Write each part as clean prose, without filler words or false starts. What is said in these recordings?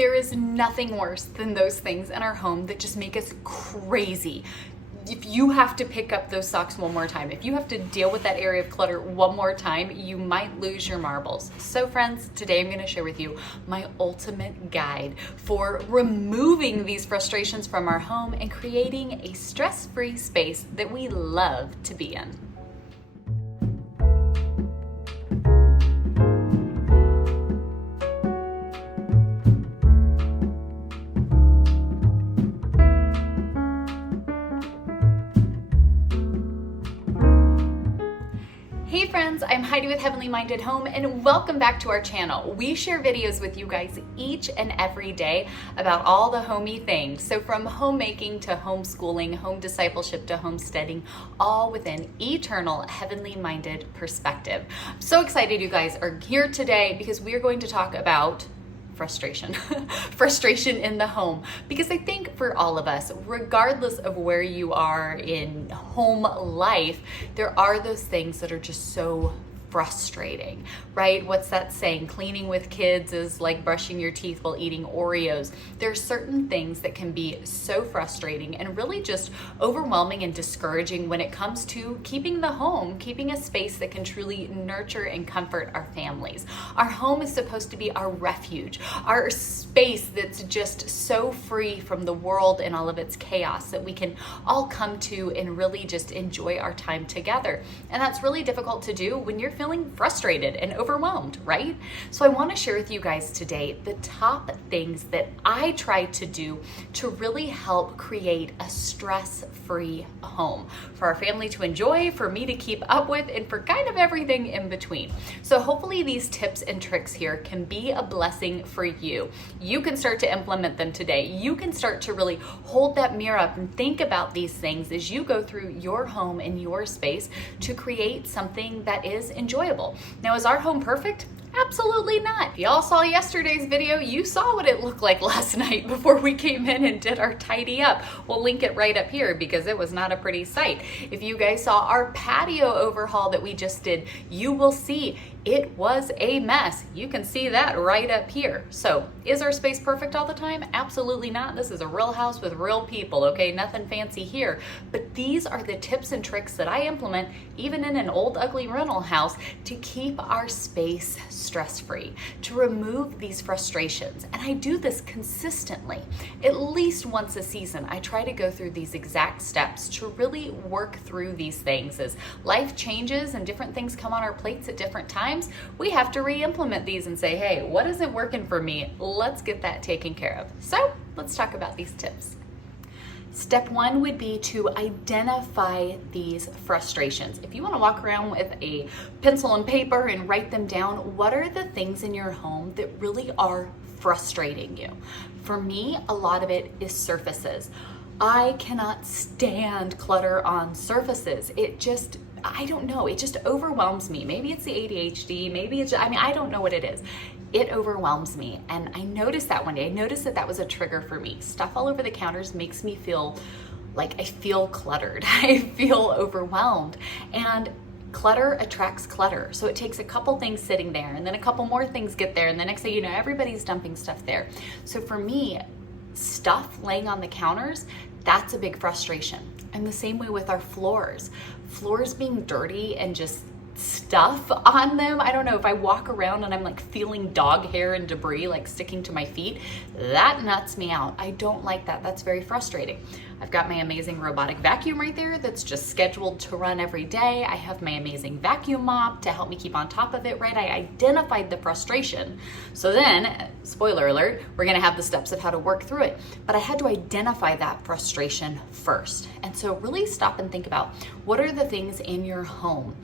There is nothing worse than those things in our home that just make us crazy. If you have to pick up those socks one more time, if you have to deal with that area of clutter one more time, you might lose your marbles. So friends, today I'm going to share with you my ultimate guide for removing these frustrations from our home and creating a stress-free space that we love to be in. Hey friends, I'm Heidi with Heavenly Minded Home and welcome back to our channel. We share videos with you guys each and every day about all the homey things. So from homemaking to homeschooling, home discipleship to homesteading, all with an eternal heavenly minded perspective. I'm so excited you guys are here today because we are going to talk about frustration in the home, because I think for all of us, regardless of where you are in home life, there are those things that are just so frustrating, right? What's that saying? Cleaning with kids is like brushing your teeth while eating Oreos. There are certain things that can be so frustrating and really just overwhelming and discouraging when it comes to keeping the home, keeping a space that can truly nurture and comfort our families. Our home is supposed to be our refuge, our space that's just so free from the world and all of its chaos that we can all come to and really just enjoy our time together. And that's really difficult to do when you're feeling frustrated and overwhelmed, right? So I want to share with you guys today the top things that I try to do to really help create a stress-free home for our family to enjoy, for me to keep up with, and for kind of everything in between. So hopefully these tips and tricks here can be a blessing for you. You can start to implement them today. You can start to really hold that mirror up and think about these things as you go through your home and your space to create something that is enjoyable. Now, is our home perfect? Absolutely not. If y'all saw yesterday's video, you saw what it looked like last night before we came in and did our tidy up. We'll link it right up here because it was not a pretty sight. If you guys saw our patio overhaul that we just did, you will see it was a mess. You can see that right up here. So is our space perfect all the time? Absolutely not. This is a real house with real people, okay? Nothing fancy here. But these are the tips and tricks that I implement even in an old ugly rental house to keep our space stress-free, to remove these frustrations. And I do this consistently. At least once a season, I try to go through these exact steps to really work through these things. As life changes and different things come on our plates at different times, we have to re-implement these and say, hey, what isn't working for me? Let's get that taken care of. So let's talk about these tips. Step one would be to identify these frustrations. If you want to walk around with a pencil and paper and write them down, what are the things in your home that really are frustrating you? For me, a lot of it is surfaces. I cannot stand clutter on surfaces. I don't know, it just overwhelms me. Maybe it's the ADHD, maybe it's, I don't know what it is. It overwhelms me. And I noticed that one day. I noticed that was a trigger for me. Stuff all over the counters makes me feel like I feel cluttered. I feel overwhelmed. And clutter attracts clutter. So it takes a couple things sitting there and then a couple more things get there. And the next thing you know, everybody's dumping stuff there. So for me, stuff laying on the counters, that's a big frustration. And the same way with our floors. Floors being dirty and just stuff on them. I don't know, if I walk around and I'm like feeling dog hair and debris like sticking to my feet, that nuts me out. I don't like that. That's very frustrating. I've got my amazing robotic vacuum right there that's just scheduled to run every day. I have my amazing vacuum mop to help me keep on top of it, right? I identified the frustration. So then, spoiler alert, we're gonna have the steps of how to work through it. But I had to identify that frustration first. And so really stop and think about, what are the things in your home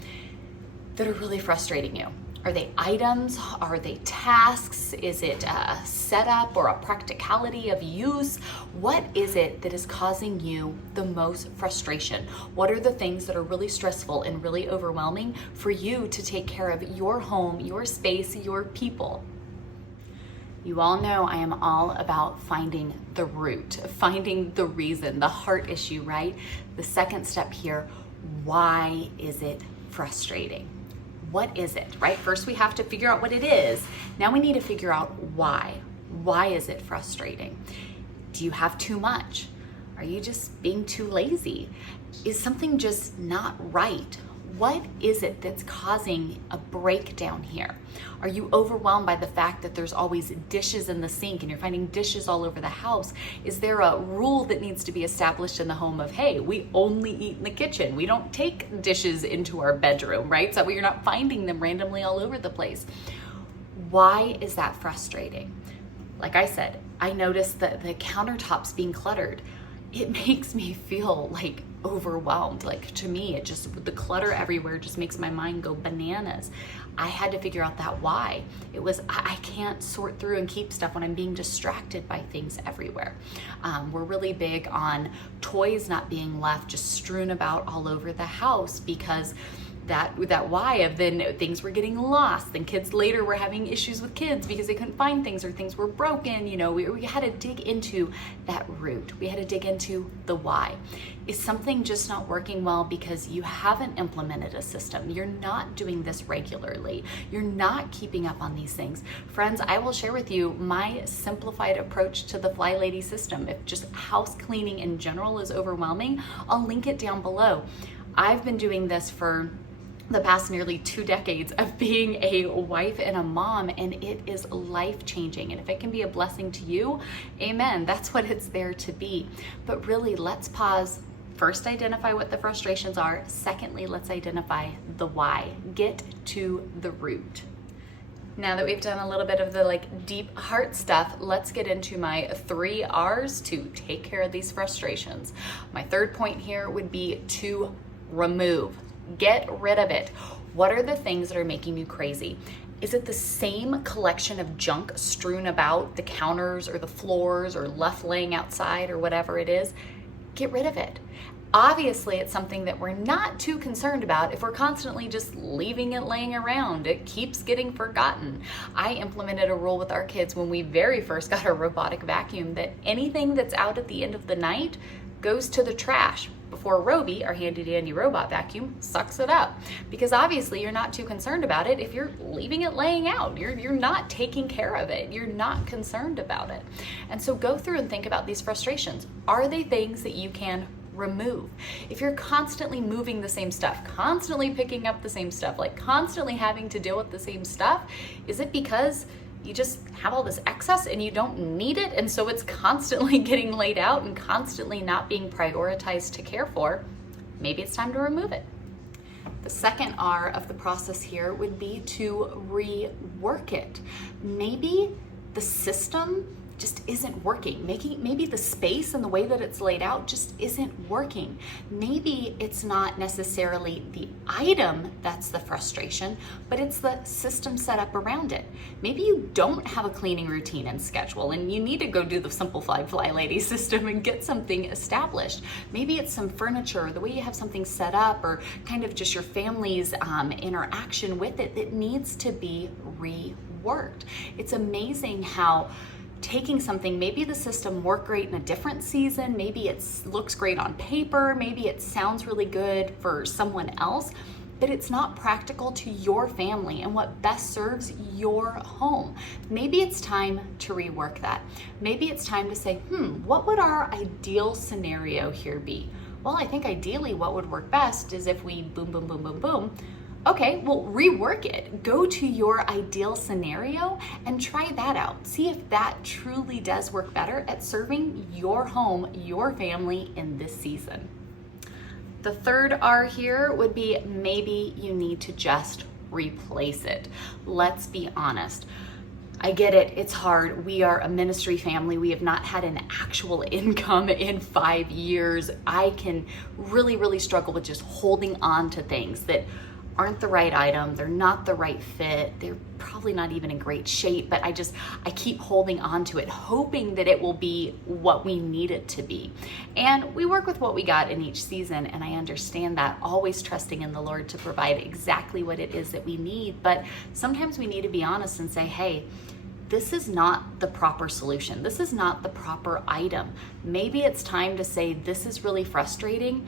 that are really frustrating you? Are they items? Are they tasks? Is it a setup or a practicality of use? What is it that is causing you the most frustration? What are the things that are really stressful and really overwhelming for you to take care of your home, your space, your people? You all know I am all about finding the root, finding the reason, the heart issue, right? The second step here, why is it frustrating? What is it, right? First we have to figure out what it is. Now we need to figure out why. Why is it frustrating? Do you have too much? Are you just being too lazy? Is something just not right? What is it that's causing a breakdown here? Are you overwhelmed by the fact that there's always dishes in the sink and you're finding dishes all over the house? Is there a rule that needs to be established in the home of, hey, we only eat in the kitchen. We don't take dishes into our bedroom, right? So you're not finding them randomly all over the place. Why is that frustrating? Like I said, I noticed that the countertops being cluttered. It makes me feel like overwhelmed. Like, to me, it just, the clutter everywhere just makes my mind go bananas. I had to figure out that why. It was, I can't sort through and keep stuff when I'm being distracted by things everywhere. We're really big on toys not being left just strewn about all over the house, because that why of then things were getting lost. Then kids later were having issues with kids because they couldn't find things or things were broken. You know, we had to dig into that root. We had to dig into the why. Is something just not working well because you haven't implemented a system? You're not doing this regularly. You're not keeping up on these things. Friends, I will share with you my simplified approach to the Fly Lady system. If just house cleaning in general is overwhelming, I'll link it down below. I've been doing this for the past nearly 2 decades of being a wife and a mom, and it is life-changing. And if it can be a blessing to you, amen, that's what it's there to be. But really, let's pause. First, identify what the frustrations are. Secondly, let's identify the why. Get to the root. Now that we've done a little bit of the deep heart stuff, let's get into my 3 R's to take care of these frustrations. My third point here would be to remove. Get rid of it. What are the things that are making you crazy? Is it the same collection of junk strewn about the counters or the floors or left laying outside or whatever it is? Get rid of it. Obviously, it's something that we're not too concerned about if we're constantly just leaving it laying around. It keeps getting forgotten. I implemented a rule with our kids when we very first got our robotic vacuum that anything that's out at the end of the night goes to the trash before Roby, our handy dandy robot vacuum, sucks it up. Because obviously you're not too concerned about it if you're leaving it laying out. You're not taking care of it. You're not concerned about it. And so go through and think about these frustrations. Are they things that you can remove? If you're constantly moving the same stuff, constantly picking up the same stuff, constantly having to deal with the same stuff, is it because you just have all this excess and you don't need it, and so it's constantly getting laid out and constantly not being prioritized to care for? Maybe it's time to remove it. The second R of the process here would be to rework it. Maybe the system just isn't working. Maybe the space and the way that it's laid out just isn't working. Maybe it's not necessarily the item that's the frustration, but it's the system set up around it. Maybe you don't have a cleaning routine and schedule, and you need to go do the simplified Fly Lady system and get something established. Maybe it's some furniture, the way you have something set up, or kind of just your family's interaction with it that needs to be reworked. It's amazing how taking something, maybe the system worked great in a different season, maybe it looks great on paper, maybe it sounds really good for someone else, but it's not practical to your family and what best serves your home. Maybe it's time to rework that. Maybe it's time to say, what would our ideal scenario here be? Well, I think ideally what would work best is if we boom, boom, boom, boom, boom. Okay, well, rework it. Go to your ideal scenario and try that out. See if that truly does work better at serving your home, your family in this season. The third R here would be maybe you need to just replace it. Let's be honest. I get it, it's hard. We are a ministry family. We have not had an actual income in 5 years. I can really, really struggle with just holding on to things that aren't the right item, they're not the right fit, they're probably not even in great shape, but I keep holding on to it, hoping that it will be what we need it to be. And we work with what we got in each season, and I understand that, always trusting in the Lord to provide exactly what it is that we need. But sometimes we need to be honest and say, hey, this is not the proper solution. This is not the proper item. Maybe it's time to say, this is really frustrating.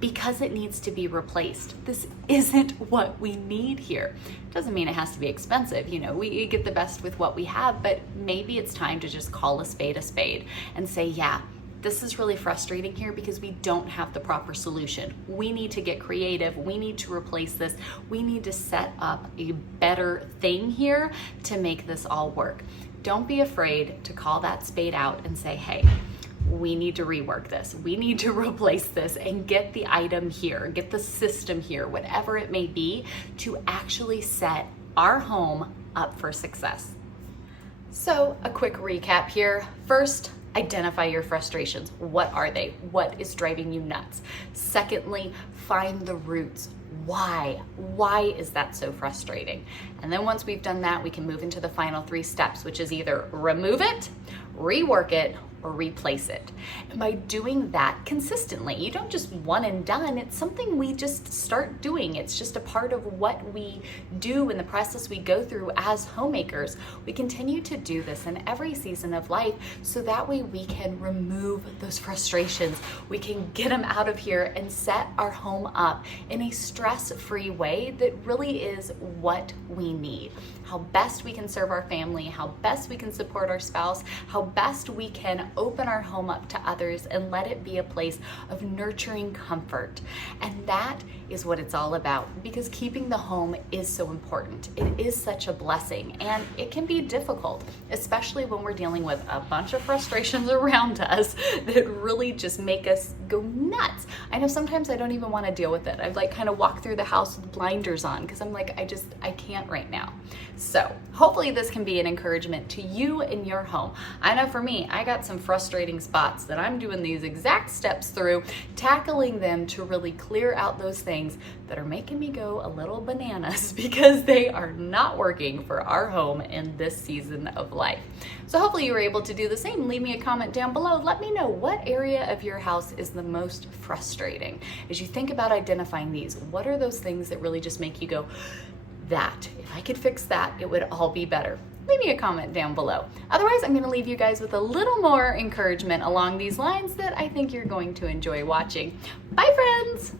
because it needs to be replaced. This isn't what we need here. Doesn't mean it has to be expensive. You know, we get the best with what we have, but maybe it's time to just call a spade and say, yeah, this is really frustrating here because we don't have the proper solution. We need to get creative. We need to replace this. We need to set up a better thing here to make this all work. Don't be afraid to call that spade out and say, hey, we need to rework this. We need to replace this and get the item here, get the system here, whatever it may be, to actually set our home up for success. So a quick recap here. First, identify your frustrations. What are they? What is driving you nuts? Secondly, find the roots. Why? Why is that so frustrating? And then once we've done that, we can move into the final 3 steps, which is either remove it, rework it, or replace it. And by doing that consistently, you don't just one and done, it's something we just start doing. It's just a part of what we do in the process we go through as homemakers. We continue to do this in every season of life so that way we can remove those frustrations. We can get them out of here and set our home up in a stress-free way that really is what we need. How best we can serve our family, how best we can support our spouse, how best we can open our home up to others and let it be a place of nurturing comfort. And that is what it's all about, because keeping the home is so important. It is such a blessing, and it can be difficult, especially when we're dealing with a bunch of frustrations around us that really just make us go nuts. I know sometimes I don't even want to deal with it. I've like kind of walked through the house with blinders on because I'm like, I can't right now. So hopefully this can be an encouragement to you in your home. I know for me, I got some frustrating spots that I'm doing these exact steps through, tackling them to really clear out those things that are making me go a little bananas because they are not working for our home in this season of life. So hopefully you were able to do the same. Leave me a comment down below. Let me know what area of your house is the most frustrating. As you think about identifying these, what are those things that really just make you go, that, if I could fix that, it would all be better? Leave me a comment down below. Otherwise, I'm going to leave you guys with a little more encouragement along these lines that I think you're going to enjoy watching. Bye, friends!